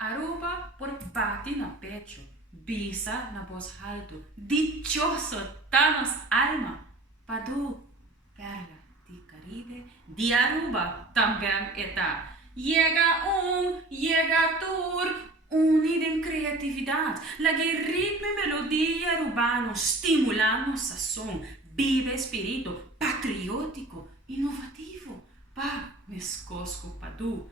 Aruba por bate na pecho, bisa na voz alto, dichoso tanos alma, Padu, perla de Caribe, de Aruba também está. Llega tour, unido em criatividade, la que ritmo e melodia urbano, stimulando sazón, vive espírito patriótico, inovativo, pa mescosco padu,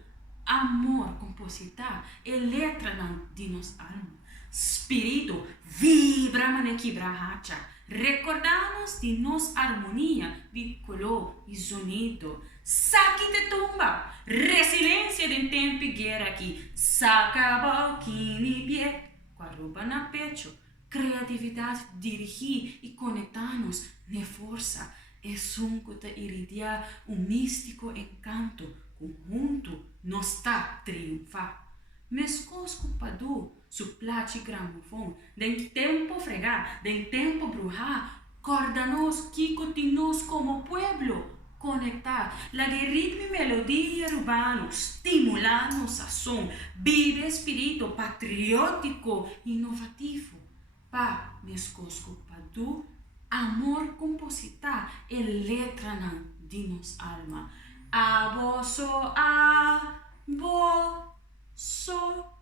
amor compositar, e letra de nos alma, espírito vibra manequibra hacha, recordamos de nos harmonia de color e sonido, saque de tumba, resiliência de tempo e guerra aqui, saca balquini pie, quaruba na pecho, criatividade dirigir e conectar-nos na força, é suncuta iridiar um místico encanto, conjunto nos está triunfar. Mescosco padu, suplate gramofone, dem tempo fregar, dem tempo brujar, corda-nos, kikotinos como pueblo, conectar, la de ritmo e melodia urbano, estimular-nos a som, vive espírito patriótico, inovativo. Pa, mescosco padu, amor compositar, e letra nan dinos alma. A bo so,